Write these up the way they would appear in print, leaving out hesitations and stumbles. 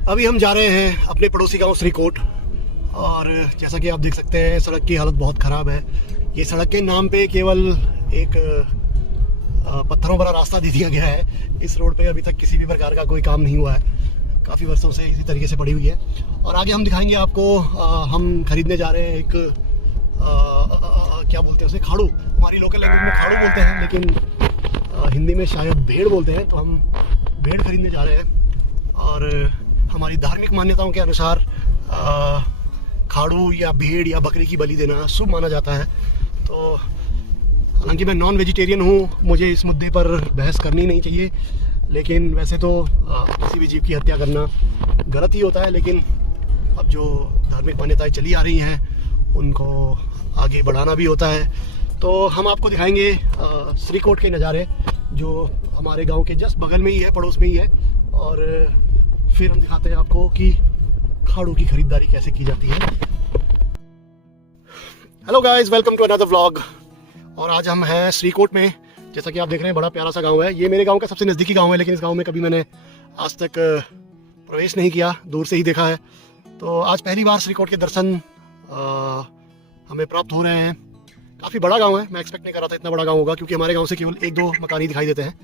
अभी हम जा रहे हैं अपने पड़ोसी गांव श्रीकोट। और जैसा कि आप देख सकते हैं सड़क की हालत बहुत ख़राब है। ये सड़क के नाम पे केवल एक पत्थरों भरा रास्ता दे दिया गया है। इस रोड पे अभी तक किसी भी प्रकार का कोई काम नहीं हुआ है, काफ़ी वर्षों से इसी तरीके से पड़ी हुई है। और आगे हम दिखाएंगे आपको। हम खरीदने जा रहे हैं एक क्या बोलते हैं उसे, खाड़ू। हमारी लोकल लैंग्वेज में खाड़ू बोलते हैं, लेकिन हिंदी में शायद भेड़ बोलते हैं। तो हम भेड़ खरीदने जा रहे हैं और हमारी धार्मिक मान्यताओं के अनुसार खाड़ू या भेड़ या बकरी की बलि देना शुभ माना जाता है। तो हालांकि मैं नॉन वेजिटेरियन हूँ, मुझे इस मुद्दे पर बहस करनी नहीं चाहिए, लेकिन वैसे तो किसी भी जीव की हत्या करना गलत ही होता है। लेकिन अब जो धार्मिक मान्यताएं चली आ रही हैं उनको आगे बढ़ाना भी होता है। तो हम आपको दिखाएंगे श्रीकोट के नज़ारे, जो हमारे गांव के जस्ट बगल में ही है, पड़ोस में ही है। और फिर हम दिखाते हैं आपको कि खाड़ू की खरीदारी कैसे की जाती है। Hello guys, welcome to another vlog. और आज हम हैं श्रीकोट में। जैसा कि आप देख रहे हैं, बड़ा प्यारा सा गांव है। ये मेरे गांव का सबसे नज़दीकी गांव है, लेकिन इस गांव में कभी मैंने आज तक प्रवेश नहीं किया, दूर से ही देखा है। तो आज पहली बार श्रीकोट के दर्शन हमें प्राप्त हो रहे हैं। काफ़ी बड़ा गांव है, मैं एक्सपेक्ट नहीं कर रहा था इतना बड़ा गांव होगा, क्योंकि हमारे गांव से केवल एक दो मकान ही दिखाई देते हैं,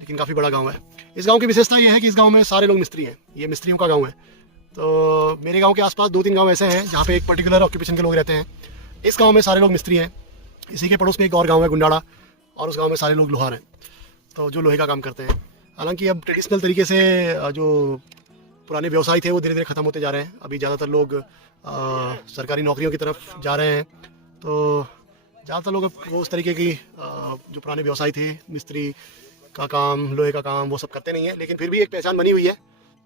लेकिन काफ़ी बड़ा गांव है। इस गांव की विशेषता ये है कि इस गांव में सारे लोग मिस्त्री हैं। ये मिस्त्रियों का गांव है। तो मेरे गांव के आसपास 2-3 गांव ऐसे हैं जहाँ पे एक पर्टिकुलर ऑक्यूपेशन के लोग रहते हैं। इस गांव में सारे लोग मिस्त्री हैं। इसी के पड़ोस में एक और गांव है गुंडाड़ा, और उस गांव में सारे लोग लोहार हैं, तो जो लोहे का काम करते हैं। हालांकि अब ट्रेडिशनल तरीके से जो पुराने व्यवसाय थे वो धीरे धीरे ख़त्म होते जा रहे हैं। अभी ज़्यादातर लोग सरकारी नौकरियों की तरफ जा रहे हैं। तो ज़्यादातर लोग अब वो उस तरीके की जो पुराने व्यवसाय थे, मिस्त्री का काम, लोहे का काम, वो सब करते नहीं है। लेकिन फिर भी एक पहचान बनी हुई है,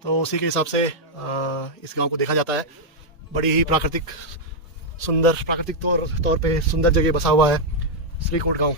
तो उसी के हिसाब से इस गांव को देखा जाता है। बड़ी ही प्राकृतिक तौर पे सुंदर जगह बसा हुआ है श्रीकोट गांव।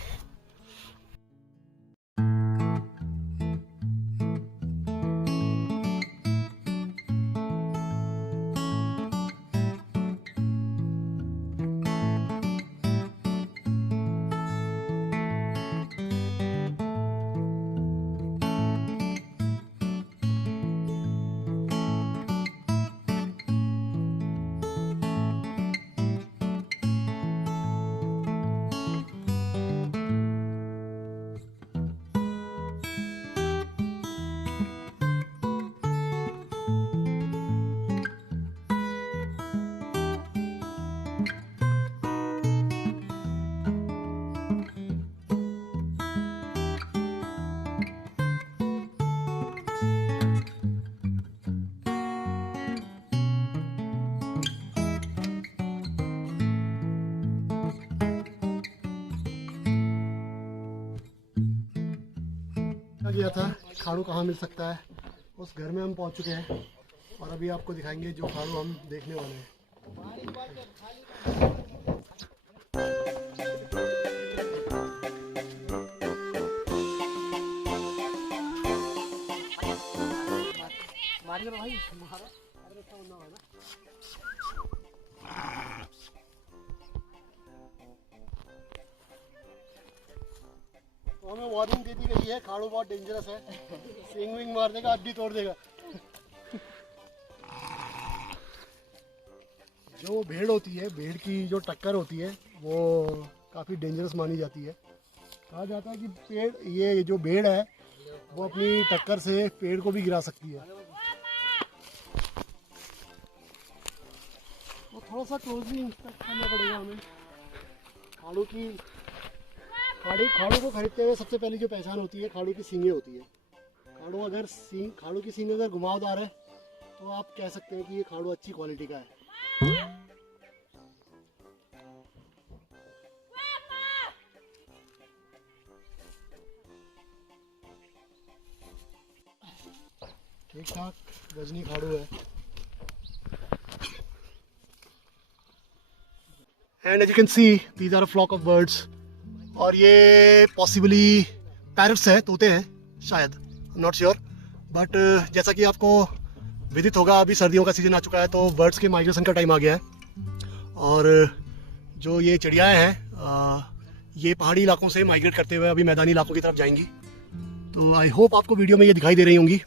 गया था खाड़ू कहाँ मिल सकता है, उस घर में हम पहुंच चुके हैं। और अभी आपको दिखाएंगे जो खाड़ू हम देखने वाले हैं। तो हमें वार्निंग दे दी गई है, खाड़ू बहुत डेंजरस है, सिंग विंग मार देगा, हड्डी तोड़ देगा। जो भेड़ होती है, भेड़ की जो टक्कर होती है वो काफ़ी डेंजरस मानी जाती है। कहा जाता है कि ये जो भेड़ है वो अपनी टक्कर से पेड़ को भी गिरा सकती है। तो थोड़ा सा क्लोजली इंस्पेक्ट करना पड़ेगा हमें। खाड़ू को खरीदते हुए सबसे पहले जो पहचान होती है, खाड़ू की सींगें होती है। खाड़ू की सींग अगर घुमावदार है तो आप कह सकते हैं कि ये खाड़ू अच्छी क्वालिटी का है। ठीक ठाक वजनी खाड़ू है। And as you can see these are a flock of birds. और ये पॉसिबली पैरट्स है, तोते हैं शायद, नॉट श्योर। बट जैसा कि आपको विदित होगा, अभी सर्दियों का सीज़न आ चुका है, तो बर्ड्स के माइग्रेशन का टाइम आ गया है। और जो ये चिड़ियाएँ हैं ये पहाड़ी इलाकों से माइग्रेट करते हुए अभी मैदानी इलाकों की तरफ जाएंगी। तो आई होप आपको वीडियो में ये दिखाई दे रही होंगी।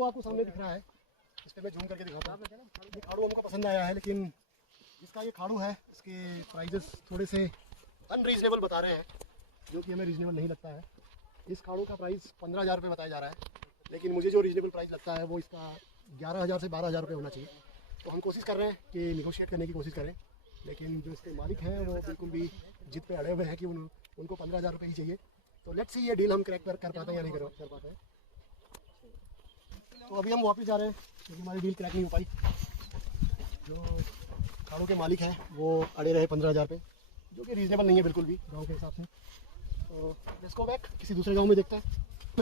खाड़ू आपको सामने दिख रहा है, इस पर मैं झूम करके दिखाता हूँ। ये खाड़ू हमको पसंद आया है, लेकिन इसका ये खाड़ू है, इसके प्राइजेस थोड़े से अनरीजनेबल बता रहे हैं, जो कि हमें रीजनेबल नहीं लगता है। इस खाड़ू का प्राइस 15,000 रुपये बताया जा रहा है, लेकिन मुझे जो रीजनेबल प्राइस लगता है वो इसका 11,000 से 12,000 रुपये होना चाहिए। तो हम कोशिश कर रहे हैं कि निगोशिएट करने की कोशिश करें, लेकिन जो इसके मालिक हैं वो बिल्कुल भी जिद पे अड़े हुए हैं कि उनको 15,000 रुपये ही चाहिए। तो लेट्स सी ये डील हम क्रैक कर पाते हैं या नहीं कर पाते हैं। तो अभी हम वापस जा रहे हैं क्योंकि हमारी डील क्रैक नहीं हो पाई। जो खाड़ों के मालिक हैं वो अड़े रहे 15,000 पे, जो कि रीजनेबल नहीं है बिल्कुल भी गांव के हिसाब से। तो लेट्स गो बैक, किसी दूसरे गांव में देखते हैं।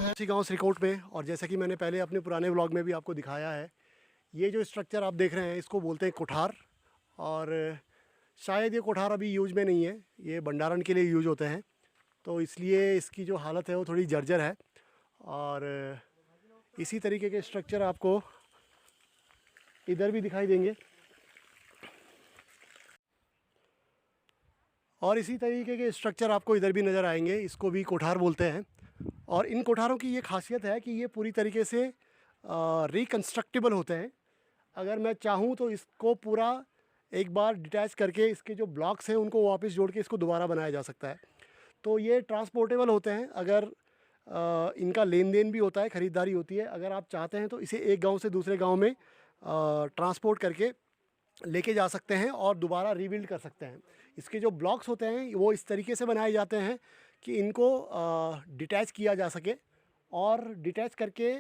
इसी गांव श्रीकोट में, और जैसा कि मैंने पहले अपने पुराने व्लॉग में भी आपको दिखाया है, ये जो स्ट्रक्चर आप देख रहे हैं इसको बोलते हैं कोठार। और शायद ये कोठार अभी यूज में नहीं है, ये भंडारण के लिए यूज होते हैं, तो इसलिए इसकी जो हालत है वो थोड़ी जर्जर है। और इसी तरीके के स्ट्रक्चर आपको इधर भी दिखाई देंगे, और इसी तरीके के स्ट्रक्चर आपको इधर भी नज़र आएंगे, इसको भी कोठार बोलते हैं। और इन कोठारों की ये खासियत है कि ये पूरी तरीके से रिकन्स्ट्रक्टिबल होते हैं। अगर मैं चाहूँ तो इसको पूरा एक बार डिटैच करके इसके जो ब्लॉक्स हैं उनको वापस जोड़ के इसको दोबारा बनाया जा सकता है। तो ये ट्रांसपोर्टेबल होते हैं, अगर इनका लेन देन भी होता है, ख़रीदारी होती है। अगर आप चाहते हैं तो इसे एक गांव से दूसरे गांव में ट्रांसपोर्ट करके लेके जा सकते हैं और दोबारा रीबिल्ड कर सकते हैं। इसके जो ब्लॉक्स होते हैं वो इस तरीके से बनाए जाते हैं कि इनको डिटैच किया जा सके, और डिटैच करके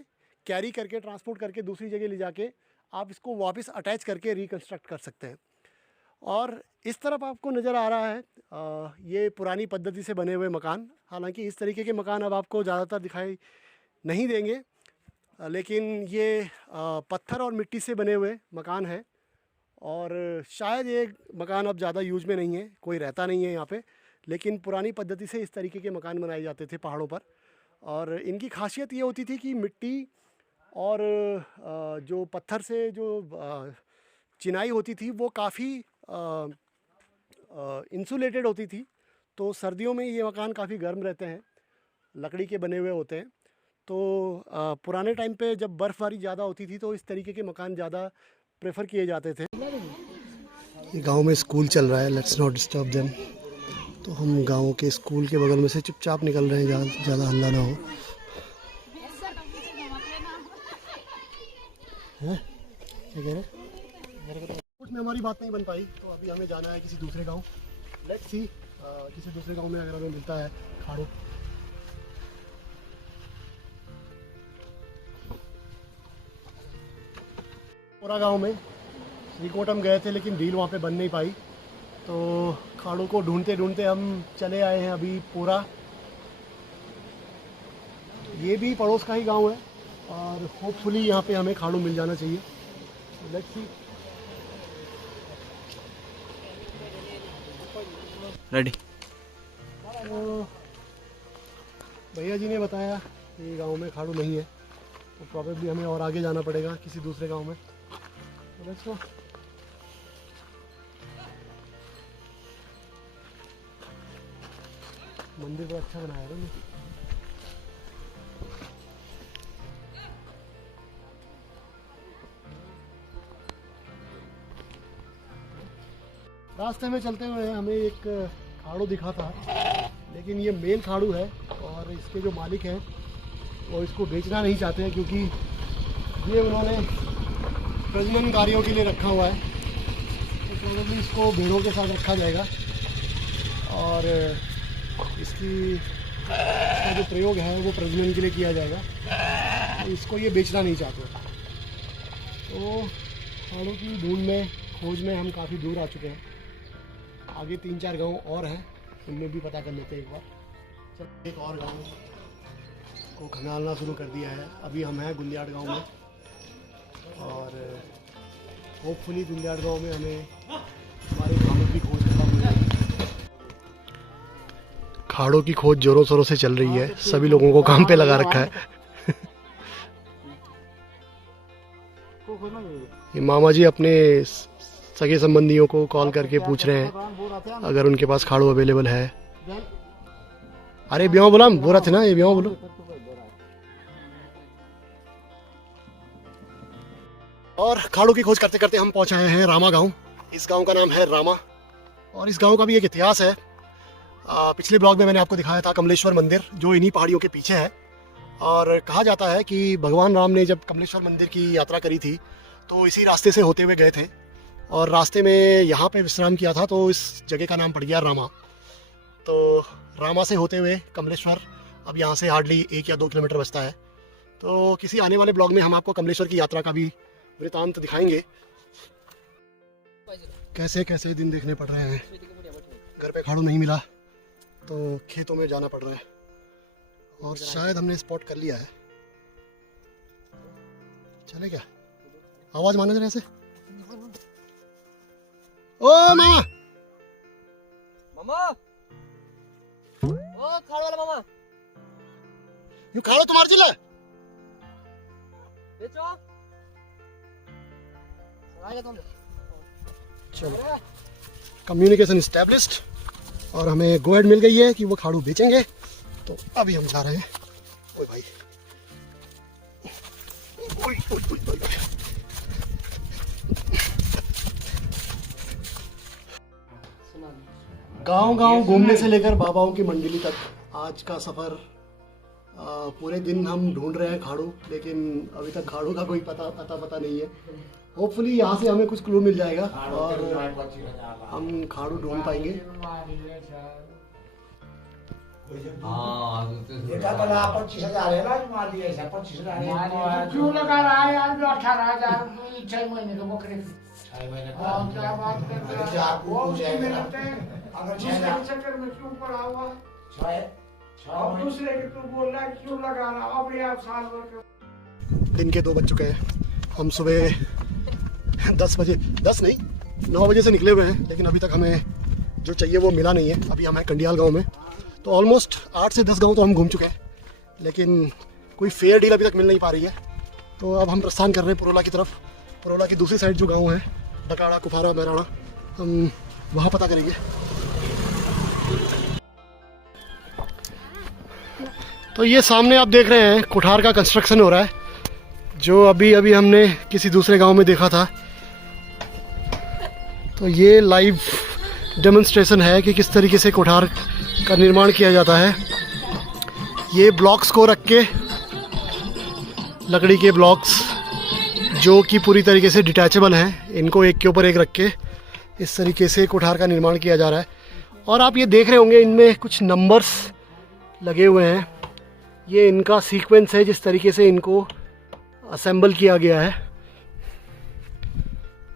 कैरी करके ट्रांसपोर्ट करके दूसरी जगह ले जाके आप इसको वापस अटैच करके रिकन्स्ट्रक्ट कर सकते हैं। और इस तरफ आपको नज़र आ रहा है ये पुरानी पद्धति से बने हुए मकान। हालांकि इस तरीके के मकान अब आपको ज़्यादातर दिखाई नहीं देंगे, लेकिन ये पत्थर और मिट्टी से बने हुए मकान हैं। और शायद ये मकान अब ज़्यादा यूज में नहीं है, कोई रहता नहीं है यहाँ पे, लेकिन पुरानी पद्धति से इस तरीके के मकान बनाए जाते थे पहाड़ों पर। और इनकी खासियत ये होती थी कि मिट्टी और जो पत्थर से जो चिनाई होती थी वो काफ़ी इंसुलेटेड होती थी, तो सर्दियों में ये मकान काफ़ी गर्म रहते हैं, लकड़ी के बने हुए होते हैं। तो पुराने टाइम पे जब बर्फ़बारी ज़्यादा होती थी तो इस तरीके के मकान ज़्यादा प्रेफर किए जाते थे। गांव में स्कूल चल रहा है, लेट्स नॉट डिस्टर्ब देम। तो हम गांव के स्कूल के बगल में से चुपचाप निकल रहे हैं, ज़्यादा हल्ला ना हो। क्या कह रहे हैं? कुछ में हमारी बात नहीं बन पाई, तो अभी हमें जाना है किसी दूसरे गांव। लेट्स सी किसी दूसरे गांव में अगर हमें मिलता है खाड़ू। पूरा गांव में श्रीकोट हम गए थे, लेकिन डील वहाँ पे बन नहीं पाई, तो खाड़ू को ढूंढते ढूंढते हम चले आए हैं अभी पूरा। ये भी पड़ोस का ही गांव है और होपफुली यहाँ पे हमें खाड़ू मिल जाना चाहिए। Let's see. रेडी। तो भैया जी ने बताया कि गांव में खाड़ू नहीं है, तो प्रॉबेबली हमें और आगे जाना पड़ेगा किसी दूसरे गांव में। तो लेट्स गो। मंदिर तो अच्छा बनाया है ना। रास्ते में चलते हुए हमें एक खाड़ू दिखा था, लेकिन ये मेल खाड़ू है और इसके जो मालिक हैं वो इसको बेचना नहीं चाहते हैं, क्योंकि ये उन्होंने प्रजनन कार्यों के लिए रखा हुआ है। तो प्रोबेबली इसको भेड़ों के साथ रखा जाएगा और इसका जो प्रयोग है वो प्रजनन के लिए किया जाएगा, तो इसको ये बेचना नहीं चाहते। तो खाड़ू की ढूंढ में खोज में हम काफ़ी दूर आ चुके हैं। आगे 3-4 गांव और हैं, उनमें भी पता कर लेते हैं एक बार। चल, एक और गांव को खंगालना शुरू कर दिया है। अभी हम हैं गुंदियाड़ गांव में, और होपफुली गुंदियाड़ गांव में हमें हमारे खाड़ों की खोज मिल जाएगी। खाड़ों की खोज जोरों शोरों से चल रही है, सभी लोगों को काम पे लगा रखा है। ये मामा जी अपने सगे संबंधियों को कॉल करके पूछ रहे हैं अगर उनके पास खाड़ू अवेलेबल है। अरे ब्याह बोला बोरा थे ना, ये ब्याह बोलो। और खाड़ों की खोज करते करते हम पहुंच आए हैं रामा गांव। इस गांव का नाम है रामा और इस गांव का भी एक इतिहास है। पिछले ब्लॉग में मैंने आपको दिखाया था कमलेश्वर मंदिर जो इन्हीं पहाड़ियों के पीछे है। और कहा जाता है कि भगवान राम ने जब कमलेश्वर मंदिर की यात्रा करी थी तो इसी रास्ते से होते हुए गए थे और रास्ते में यहाँ पे विश्राम किया था, तो इस जगह का नाम पड़ गया रामा। तो रामा से होते हुए कमलेश्वर अब यहाँ से हार्डली 1 या 2 किलोमीटर बचता है। तो किसी आने वाले ब्लॉग में हम आपको कमलेश्वर की यात्रा का भी वृतांत दिखाएंगे। कैसे कैसे दिन देखने पड़ रहे हैं। घर पे खाड़ू नहीं मिला तो खेतों में जाना पड़ रहा है और शायद हमने स्पॉट कर लिया है। चले क्या? आवाज माना जरा ऐसे। ओ मामा, मामा, ओ खाड़ वाला मामा, यू खाड़ो तुम्हारे जिला बेचो तुम। चलो, कम्युनिकेशन स्टैब्लिश्ड और हमें गो एड मिल गई है कि वो खाड़ू बेचेंगे। तो अभी हम जा रहे हैं। ओए भाई, ओए, ओए, ओए, ओए। गांव-गांव घूमने से लेकर बाबाओं की मंडली तक आज का सफर। पूरे दिन हम ढूंढ रहे हैं खाड़ू, लेकिन अभी तक खाड़ू का कोई पता नहीं है। होपफुली यहाँ से हमें कुछ क्लू मिल जाएगा और हम खाड़ू ढूंढ पाएंगे। क्यों लगा रहा है यार? 18,000 6 महीने के बकरे की। क्या बात कर रहा है? वो चक्कर में क्यों पड़ा हुआ? अब दूसरे के तू बोल रहा है क्यों लगा रहा? अब आप साल भर दिन के 2 बज चुके हैं। हम सुबह 9 बजे से निकले हुए हैं, लेकिन अभी तक हमें जो चाहिए वो मिला नहीं है। अभी हम हैं कंडियाल गांव में। तो ऑलमोस्ट 8 से 10 गांव तो हम घूम चुके हैं, लेकिन कोई फेयर डील अभी तक मिल नहीं पा रही है। तो अब हम प्रस्थान कर रहे हैं पुरोला की तरफ। पुरोला की दूसरी साइड जो गांव है, डकाड़ा, कुफारा, बैराड़ा, हम वहाँ पता करेंगे। तो ये सामने आप देख रहे हैं कुठार का कंस्ट्रक्शन हो रहा है, जो अभी हमने किसी दूसरे गांव में देखा था। तो ये लाइव डेमोन्स्ट्रेशन है कि किस तरीके से कुठार का निर्माण किया जाता है। ये ब्लॉक्स को रख के, लकड़ी के ब्लॉक्स जो कि पूरी तरीके से डिटैचेबल हैं, इनको एक के ऊपर एक रख के इस तरीके से कुठार का निर्माण किया जा रहा है। और आप ये देख रहे होंगे इनमें कुछ नंबर्स लगे हुए हैं। ये इनका सीक्वेंस है जिस तरीके से इनको असेंबल किया गया है।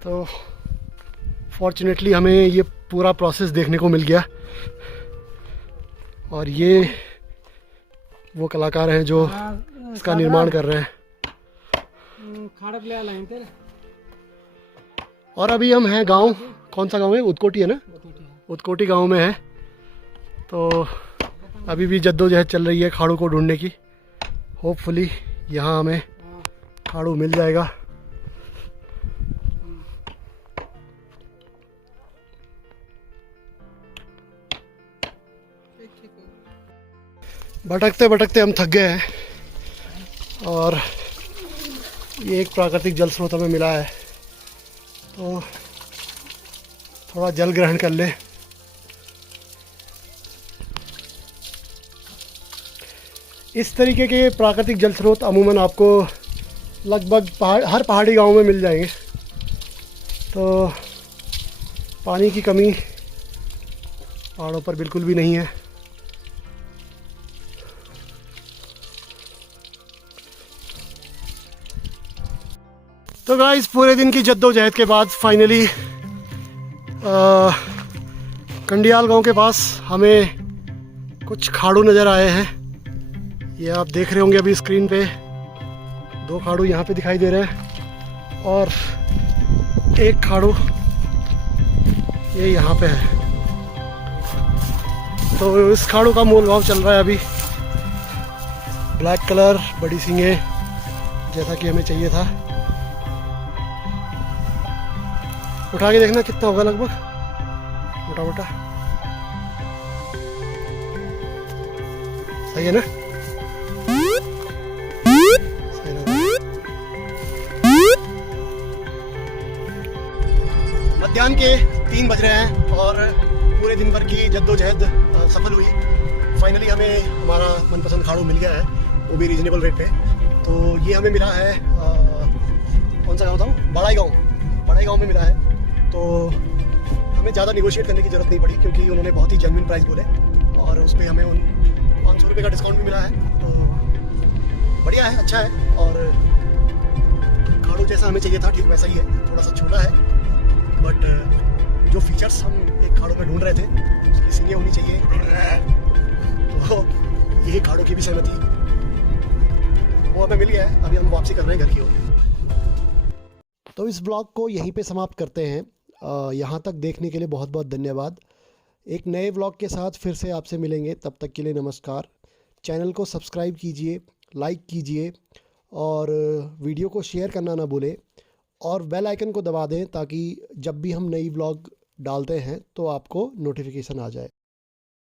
तो फॉर्चुनेटली हमें ये पूरा प्रोसेस देखने को मिल गया। और ये वो कलाकार हैं जो इसका निर्माण कर रहे हैं। और अभी हम हैं गांव, कौन सा गांव है? उदकोटी है ना? उदकोटी गांव में है। तो अभी भी जद्दोजहद चल रही है खाड़ू को ढूंढने की। होपफुली यहाँ हमें खाड़ू मिल जाएगा। भटकते भटकते हम थक गए हैं और ये एक प्राकृतिक जल स्रोत हमें मिला है, तो थोड़ा जल ग्रहण कर ले। इस तरीके के प्राकृतिक जल स्रोत अमूमन आपको लगभग हर पहाड़ी गांव में मिल जाएंगे। तो पानी की कमी पहाड़ों पर बिल्कुल भी नहीं है। तो गाइस, पूरे दिन की जद्दोजहद के बाद फाइनली कंडियाल गांव के पास हमें कुछ खाड़ू नज़र आए हैं। ये आप देख रहे होंगे अभी स्क्रीन पे 2 खाड़ू यहाँ पे दिखाई दे रहे हैं और एक खाड़ू ये यहाँ पे है। तो इस खाड़ू का मोल भाव चल रहा है अभी। ब्लैक कलर, बड़ी सींगे, जैसा कि हमें चाहिए था। उठा के देखना कितना होगा लगभग, मोटा मोटा। सही है ना? सही मध्याह्न के 3 बज रहे हैं और पूरे दिन भर की जद्दोजहद सफल हुई। फाइनली हमें हमारा मनपसंद खाड़ू मिल गया है, वो भी रीजनेबल रेट पे। तो ये हमें मिला है कौन सा गाँव था, बड़ाई गाँव में मिला है। तो हमें ज़्यादा निगोशिएट करने की ज़रूरत नहीं पड़ी क्योंकि उन्होंने बहुत ही जेन्युइन प्राइस बोले और उस पर हमें उन 500 रुपये का डिस्काउंट भी मिला है। तो बढ़िया है, अच्छा है। और खाड़ू जैसा हमें चाहिए था ठीक वैसा ही है, थोड़ा सा छोटा है बट जो फीचर्स हम एक खाड़ू में ढूंढ रहे थे उसकी सीढ़ियाँ होनी चाहिए, तो यही खाड़ू की भी सहमति वो हमें मिल गया है। अभी हम वापसी कर रहे हैं घर की ओर। तो इस ब्लॉग को यहीं पे समाप्त करते हैं। यहाँ तक देखने के लिए बहुत बहुत धन्यवाद। एक नए व्लॉग के साथ फिर से आपसे मिलेंगे, तब तक के लिए नमस्कार। चैनल को सब्सक्राइब कीजिए, लाइक कीजिए और वीडियो को शेयर करना ना भूलें और बेल आइकन को दबा दें ताकि जब भी हम नई व्लॉग डालते हैं तो आपको नोटिफिकेशन आ जाए।